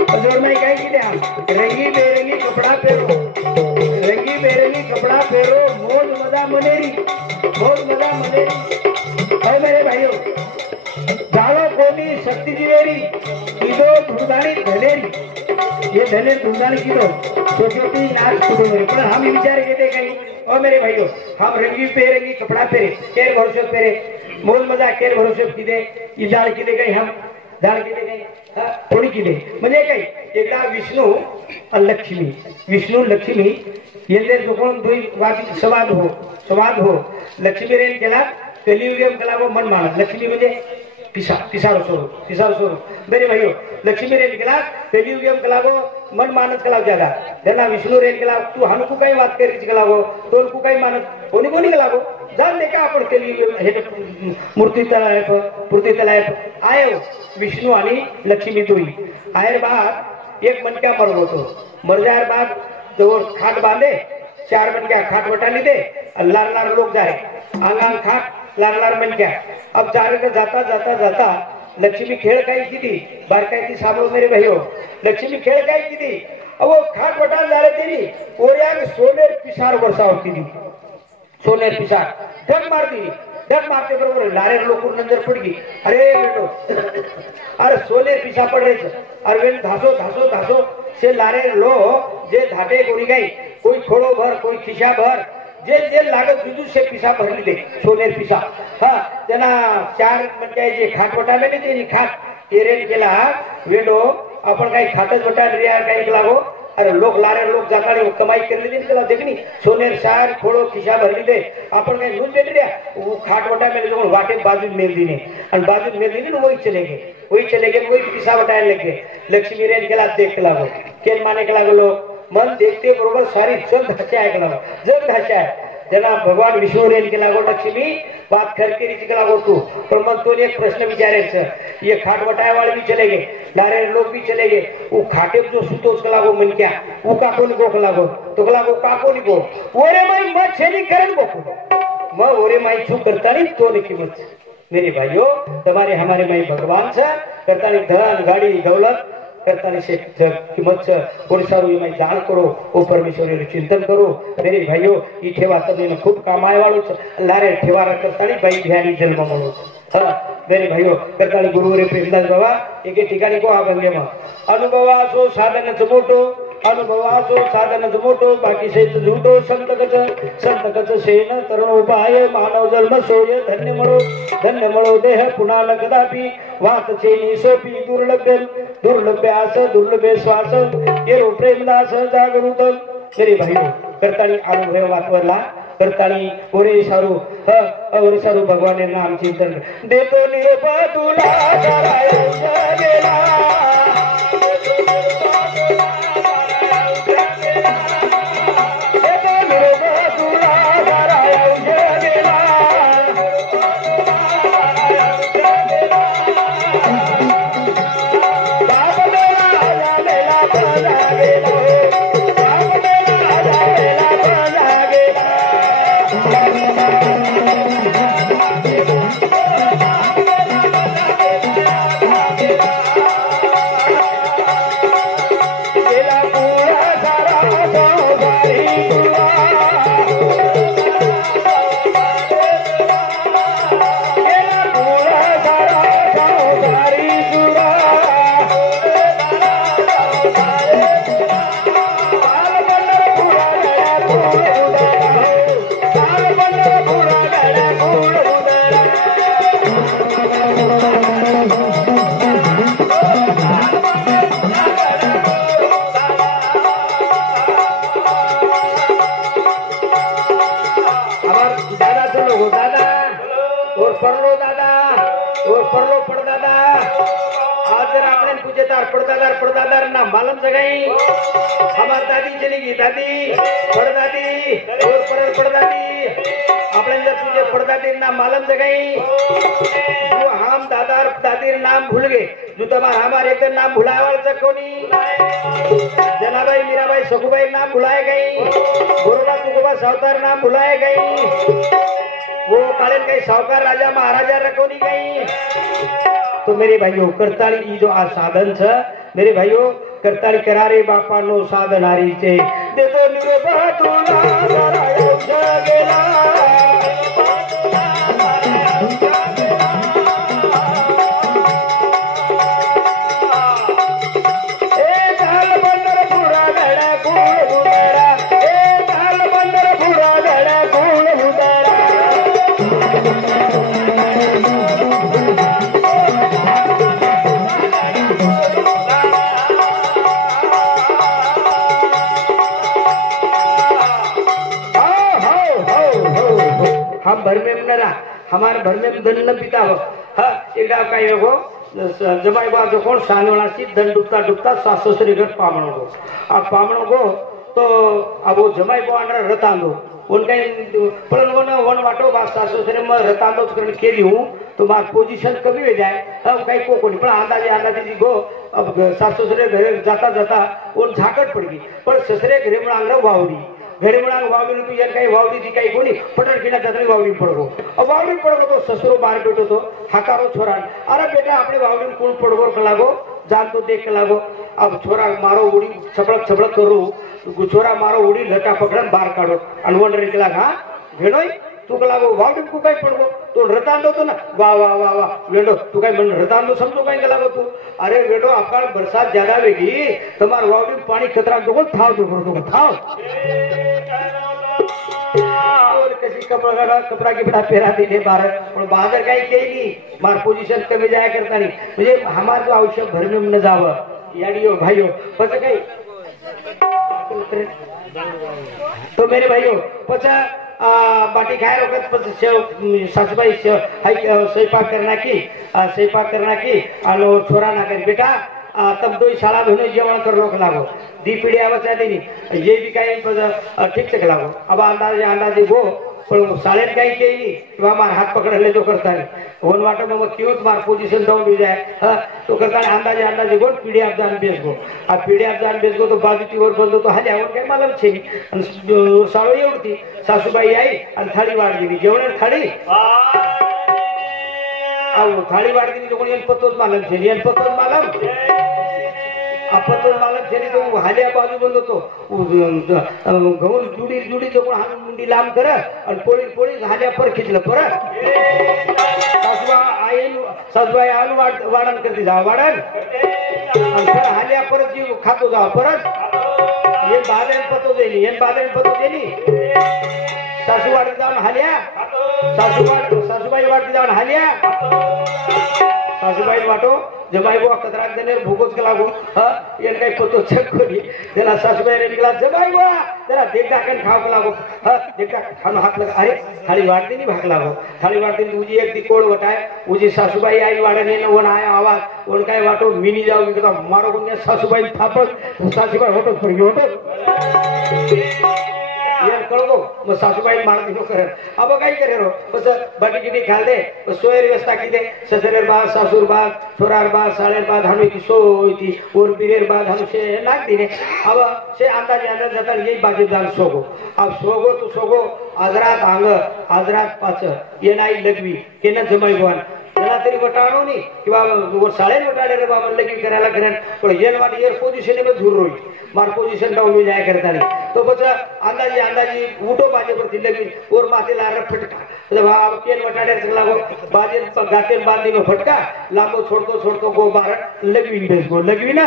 हजूर में कहीं की दिया रंगी बेरंगी कपड़ा पहरो रंगी बेरंगी कपड़ा पहरो मौज मजा मनेरी है मेरे भाइयों जालो कोनी शक्ति जीवेरी कीदो धुंधानी धनेरी ये धने धुंधानी कीदो सोचोती नाच कुटो मेरे पर हम विचार के दे कहीं ओ मेरे भाइयों हम रंगी बेरंगी कपड़ा पहरे केर भरोसे पहरे मौज मजा केर भरोसे कीदे इजार कीदे कहीं हम दाल किती नाही थोडी किती म्हणजे काय एकदा विष्णू विष्णू लक्ष्मी यांचे जोकोन दुई वाद संवाद हो लक्ष्मी रेन केला कलियुगम केला वो मन मानत लक्ष्मी म्हणजे पिसारो स्वरूप मेरे भाइयों लक्ष्मी रेन केला कलियुगम केला वो मन मानत केला ज्यादा त्यांना विष्णू रेन केला तू हमको काही बात करीच केला वो तोल को काही मानत कोणी केला वो जान दे का आपण कलियुग हे मूर्ती तलायफ आयो विष्णू आणि लक्ष्मी दुई आयर बाद एक मनक्या मर होतो मर जायर बाद जवळ खाट बांधे 4 मनक्या खाट वटाली दे लार लोग जाए आंगांग खाट लार मनक्या अब जा रहे जाता लक्ष्मी खेळ काय किती बारकाई ती सामो मेरे भाइयों लक्ष्मी खेळ काय किती अब वो खाट वटाल जा रहे तेरी ओरिया सोनेर पिसार वर्षा होती थी सोनेर पिसार ढक मारते बरोबर लारे लोक नंतर पडगी अरे बेटो अरे सोने पिसा पड़ रहे अरे बेन धासो से लारे लो जे धाटे कोणी काही कोई खोड़ो भर कोई खिसा भर जे लागत जुजू से पिसा भरली दे सोनेर पिसा हाँ जना 4 म्हणजे जे खाट वटा में ते खाट एरेन केला वेडो आपण काही खाटच वटा रिया काही लागो अरे लोग लारे लोग जाताड़े वो कमाई कर ली निकला देखनी सोनेर सार खोड़ो खिसा भरली दे अपन कहीं नून दे दिया वो खाट वटा में जो वाटे बाजू मेल दी ने और बाजू मेल दी ने वही चले गए वही पिसा वटाने लगे लक्ष्मी रेन के लाभ देख के लागो केन माने के लागो लोग मन देखते बरोबर सारी जग धचा है जना भगवान विष्णु रेन के लागो लक्ष्मी बात करके रीच के लागो तू पर मन तो एक प्रश्न विचारे ये खाट वटाए वाले भी चले गए लारे लोग भी चले गए वो खाटे जो सुतो उसके लागो मन क्या वो का कोनी को लागो तो लागो का कोनी को ओरे माई मत छेली करन को मैं ओरे माई छु करता नहीं तो नहीं कीमत मेरे भाइयों तुम्हारे हमारे माई भगवान से करता नहीं धन गाड़ी दौलत करता से किंमत पुरुषारू मैं जान करो ओ परमेश्वर चिंतन करो मेरे भाइयों ई ठेवा तब खूब कमाय वालों लारे ठेवा करता बाई ध्यानी जन्म मळो मेरे भाइयों करता गुरु रे प्रेमदास बाबा एक ठिकाणी को आगंगे में अनुभवासो साधनच मोठो बाकी से झूठो संतकच सेन तरुणोपाय मानव जन्म सोय धन्य मळो देह पुन्हा न कदापि वात चेनी सोपी दुर्लभ्य आस दुर्लभ्य श्वास ये प्रेमदास जागृत मेरे भाइयों करताळी अनुभव वातवरला करताळी ओरे सारू भगवान नाम चिंतन देतो निरोप तुला गेला पड़दादार ना मालूम जगह हमार दादी चली गई दादी पड़दादी और पड़दादी अपने जब तुझे पड़दादी ना मालूम जगह वो हम दादा दादी नाम भूल गए जो तुम्हारा हमारे एक नाम भुलाए वाला कोनी जनाबाई मीराबाई सखुबाई नाम भुलाए गई गोरबा तुगोबा सावकार नाम भुलाए गई वो कालीन कई सावकार राजा महाराजा रखोनी गई। तो मेरे भाइयों करताली जो आ साधन छ मेरे भाइयों करताली करारे बापा नो साधनारी छे देतो निरोपा तुला गेला हम भर में नरा हमारे भर में धन न पिता हो हाँ एक गाँव का ये हो जमाई बाप जो कौन सानवाला सी धन डूबता डूबता सासो से घर पामणों को अब पामणों को तो अब वो जमाई बाप अंडर रतांदो उनका पर वन वाटो बात सासो से मैं रतांदो करने के लिए हूँ तो बात पोजीशन कभी हो जाए अब कहीं को नहीं पर आंदा जी गो अब सासो से घर जाता जाता उन झाकट पड़ गई पर ससरे घरे में आंगरा वावड़ी घरे में वावड़ी रुपी यार कहीं वावड़ी थी कहीं कोनी पटल किना जाते वावड़ी पड़ो अब वावड़ी पड़ो तो ससुरो बाहर बैठो तो हकारो छोरा अरे बेटा अपने वावड़ी में कौन पड़ो लागो जान तो देख लागो अब छोरा मारो उड़ी छपड़क छपड़क करू छोरा मारो उड़ी लटा पकड़न बाहर काढो अनवन निकला हाँ भेड़ोई तू कलागो वावड़ी को कहीं पड़ो तो रतांदो तो ना वाह वाह वाह वाह वेडो तू कहीं मन रतांदो समझो कहीं कलागो तू अरे वेडो अकाल बरसात ज्यादा वेगी तुम्हार वावड़ी में पानी खतरा दो थाव दो थाव और किसी कपड़ा की बड़ा पेरा देने बाहर और बाहर कहीं कहेगी मार पोजीशन कमी जाया करता नहीं मुझे हमारे तो आवश्यक भर में न जाव याडियो भाइयों पता कहीं तो मेरे भाइयों पचा बाटी खाए वक्त सासुबाई स्वयंपाक करना की और छोरा ना कर बेटा तब दो शाला धोने जेवण कर रोक लागो दी पीढ़ी आवश्य नहीं ये भी कहीं ठीक से लागो अब अंदाजे गो पण शाळेत काही केली किंवा मार हात पकडले जो करता वन वाटो मग क्यों मार पोजीशन डाउन हो जाए हाँ तो करता अंदाजे गो पीढ़ी आप जान बेच गो अब पीढ़ी आप जान बेच गो तो बाजूची वर बंद तो हाल्या वर काय मालूम छे साळो एवढी सासूबाई आई आणि थाळी वाढ दिली जेवण थाळी थाळी वाढ दिली तो कोणी येन पत्तोच मालूम छे येन पत्तोच मालूम आपण तो मालक जरी तो हाल्या बाजू बंद होतो गहून जुडी जो कोण हाणून मुंडी लांब कर आणि पोळी हाल्या पर खिचलं परत सासूबाई आलू वाढण करते जा वाढण आणि पर हाल्या परत जी खातो जा परत ये बादन पतो देली सासू वाढत जाऊन हाल्या सासूबाई वाढत जाऊन हाल्या सासूबाई वाटो जमाई बुआ कतरा देने भूकोच के लागो हां ये काही पतो चेक करी त्याला सासूबाई रे निघला जमाई बुआ जरा देखदा कन खाव के लागो हां देखदा खानो हात लगा अरे थाली वाटती नहीं भाग लागो थाली वाटती तुझी एक दी कोड वटाय उजी सासूबाई आई वाडने न वन आया आवाज वन काय वाटो मिनी जाऊ की मारो कोण सासूबाई थापत सासूबाई होतो फरगी होतो ये कळगो मग सासूबाई मार दिनो कर अब काय करे रो बस बाटी किती खाल दे सोयर व्यवस्था किती ससरेर बा सासूर बा छोरार बा साळेर बा धामी की सोयती और बिरेर बा हमसे नाक दिने अब से अंदाज जाता यही बाजी दान सोगो अब सोगो तू सोगो आजरात आंग आजरात पाच ये नाही लगवी के न जमाई बुवान त्याला तरी वटाणो नाही किंवा वर साळे वटाडे रे बाबा लगी करायला करेन पण येन वाट एअर पोझिशन में झूर रोई मार पोझिशन डाउन जाय करता नहीं तो बचा अंदाजी उठो बाजे पर लगी और माथे ला फटका तो अब केन वटाडे से लागो बाजे गाते बांधी नो फटका लांबो छोड़तो गो बार लगवी बेस गो लगवी ना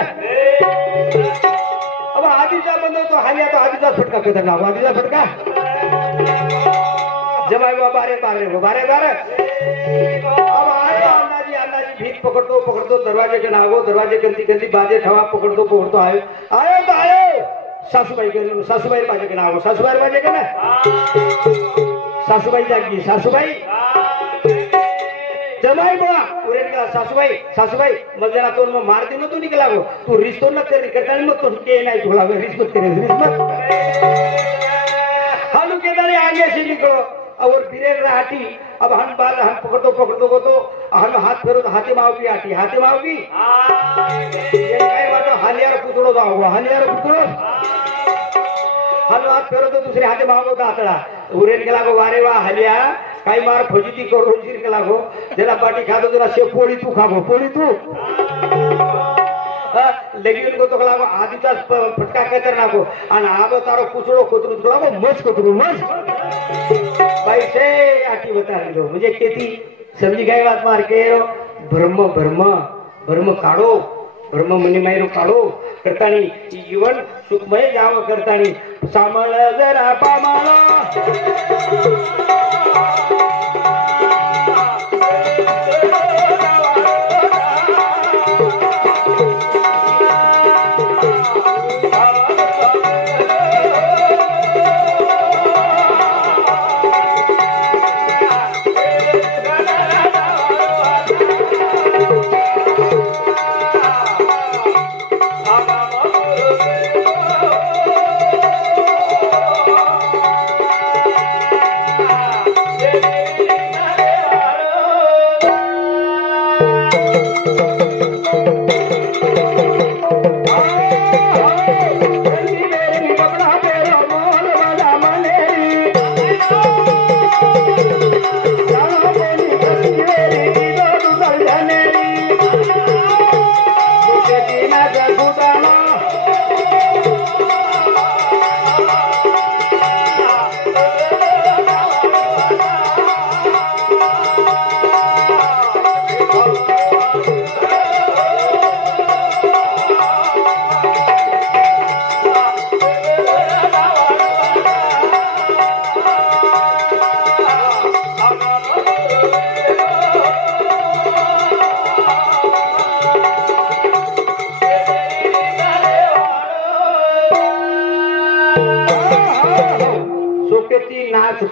अब आधीचा बंदो तो हालिया तो आधीचा फटका कदर लागो आधीचा फटका जमाई बारे अब आया अंदाजी भीख पकड़तो दरवाजे के नागो दरवाजे गंदी बाजे खवा पकड़तो आयो तो आयो सासूबाई बाजे के नागो सासूबाई बाजे के ना सासूबाई जागी सासूबाई जमाई बुआ उरेगा सासूबाई मजना तो मार दिनो तो निकला गो तू रिश्तो न तेरे करता मत तो के नहीं झोला रिश्वत तेरे रिश्वत हालू के दाने आगे से निकलो और बिरे राटी अब हम पकड़तो को तो हम हाथ फेरो तो हाथी मावगी ये काय बात हालियार पुतळो जाओ हालियार पुतळो हाथ फेरो तो दूसरे हाथे मावगो दातडा उरेन के लागो वारे वा हालिया काय मार फजिती करो जीर के लागो जरा बाटी खातो जरा से पोळी तू खागो पोळी तू लेकिन को तो लागो आधीचा फटका कतर नाको आणि आबो तारो पुचळो कोतरू लागो मस्त कोतरू मस्त भाई से आटी बता दो मुझे खेती समझी गई बात मार के भ्रम काढो भ्रम मनी मायरो काढो करतानी जीवन सुखमय जाव करतानी सामळ जरा पामाळा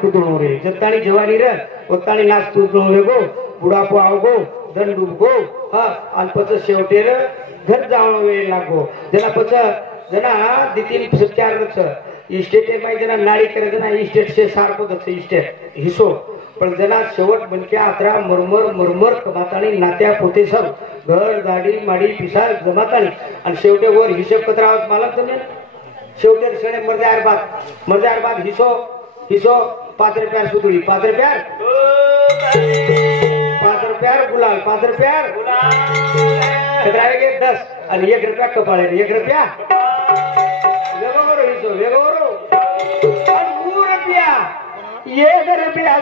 कुदणो रे जत्तानी जवानी रे ओत्तानी नाच कुदणो रे गो बुढापो आवगो दन डुबगो हां आणि पच शेवटे रे घर जावणो वेळ लागो जना पच जना दितीन सत्यार रच इस्टेट माई जना नाळी करे जना इस्टेट से सारको दच इस्टेट हिसो पण जना शेवट बनके आत्रा मरमर कमातानी नात्या पोते सब घर गाडी माडी पिसाळ जमातानी आणि शेवटे वर हिशोब पत्रावत मला तुम्ही शेवटे सणे मर्दार बात हिसो 5 रुपया सुतुड़ी 5 रुपया गुलाल 5 रुपया खतरावे 10 आणि 1 रुपया कपाळे 1 रुपया वेगोरो हिसो वेगोरो आणि 2 रुपया 1 रुपया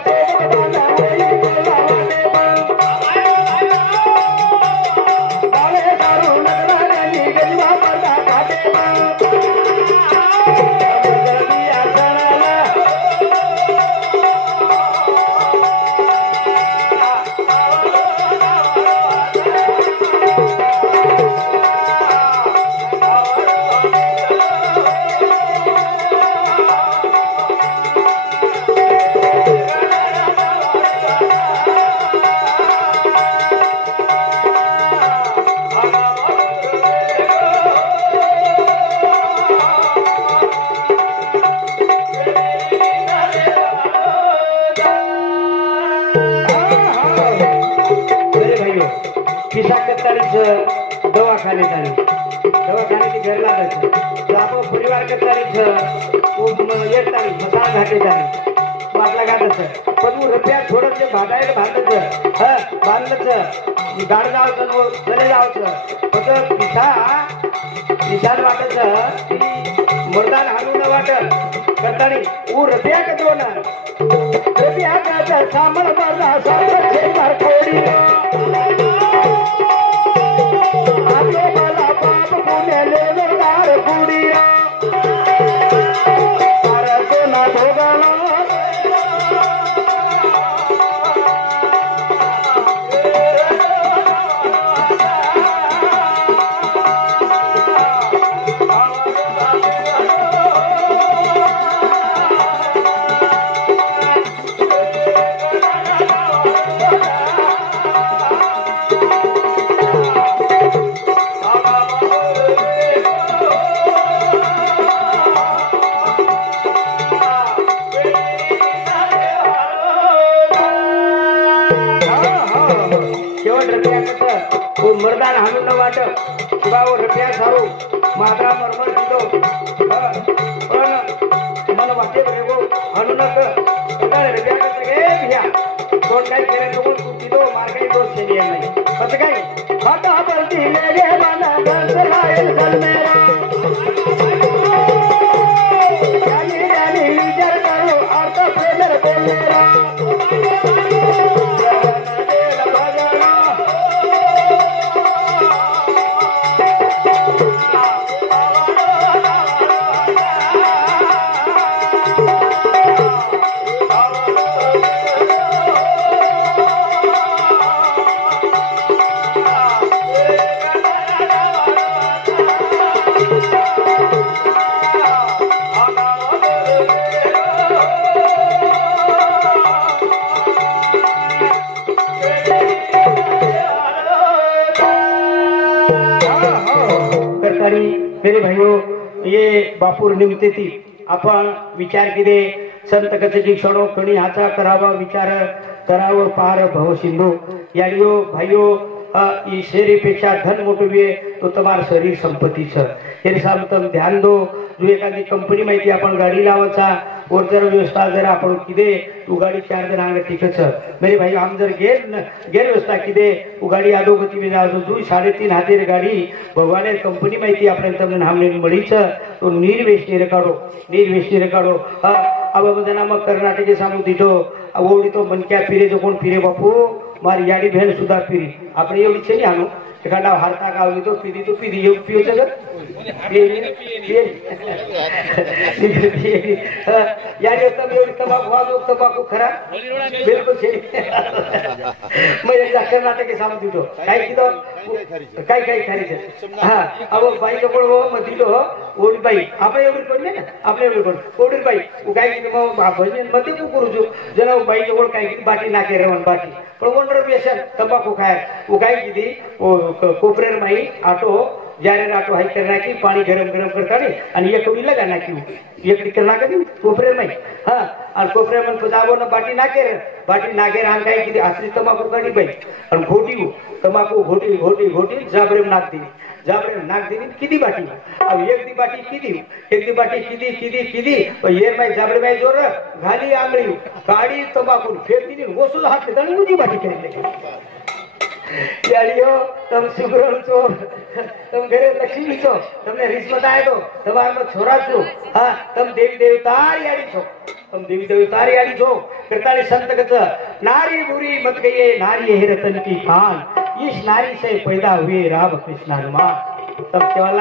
दवाखाने झाले दवाखाने घर लागायचं आपण परिवार करता येत नाही मसाला घाटे झाले वाटला घाटायचं पण तू रुपया थोडं भागायला बांधायचं बांधलं गाड जावचं चले जावचं फक्त पिठान वाटायचं मर्दान हाणून वाटत करतानी ऊ रुपया का दोन रुपया का सामन बाजा सामन कोडी आलो मला बाप पुण्याले वरदार कुडी अरे ना भोगाला मर्दान हाणून वाटत किंवा रुपया सारू मात्रा मरमर दिलो पण मला वाटे हाणू नका रुपया कसं घ्या दोन काही केलं बघून तू दिलो मार काही दोष केली नाही कसं काय हाता बलती ले मला गंसरायल जलमेरा यानी विचार करू अर्थ प्रेमर बोलेरा मेरे भाइयों ये बापूर निमित्ते ती आपण विचार केले संत कथेची क्षणो कणी हाचा करावा विचार करावं पार भव सिंधू याडियो भाइयों ई शरीरपेक्षा धन मोठं बी तो तुम्हार शरीर संपत्तीच हे सामतम ध्यान दो जो एखादी कंपनी माहिती आपण गाडी लावायचा और जर व्यवस्था जर आपण किदे तू गाडी चार जण अंग टिकच मेरे भाई हम जर गेर व्यवस्था किदे तू गाडी आदोगती में जाओ जो 3.5 हाथेर गाडी भगवान कंपनी माहिती आपण તમને हमने મળીच तो निर्वेशनी काढो अब बदना मग कर्नाटक सामू दिठो ओडी तो मनक्या फिरे जो कोण फिरे बापू मारी याडी भेण सुद्धा फिरी आपण एवढी छे नाही आणू एखादा हारता गावली तो पिदी योग पिऊचं ग याडी तंबाखू खरा बिलकुल छे मैं एकदा कर्नाटक सामू दिठो काय किदो काय खरी छे हां अब बाई को बोलो मत दिठो ओडी बाई आपण एवढी पडले ना आपले एवढी पड ओडी बाई काय की मग भजन मध्ये को करू जो जना बाई के बोल काय की बाटी नाके रवण बाटी पण वंडर व्यसन तंबाखू खाय वो काय की कोपरेर माई आटो जारे आटो हाई करना की पानी गरम करता नहीं आणि एक उडी लगा ना की एक करना कदी कोपरेर माई हां और कोपरेर मन पजाबो ना बाटी नाके रान काय की असली तंबाखू काढी बाई आणि घोटी तंबाखू घोटी जाबरे नाक दी किती बाटी अब एक दी बाटी किदी येर माई जाबरे माई जोर घाली आंगळी काडी तंबाखू फेर दिली वसूल हात दण उदी बाटी केली याडियो तम सुग्रण छो तम घरे लक्ष्मी छो तमने रिश्वत आए तो તમાર માં છોરા છો હા તમ દેવી દેવતાર યાડી છો કરતાली संत कथ नारी बुरी मत गए नारी है रतन की खान इस नारी से पैदा हुए राम कृष्ण हनुमान तब केवल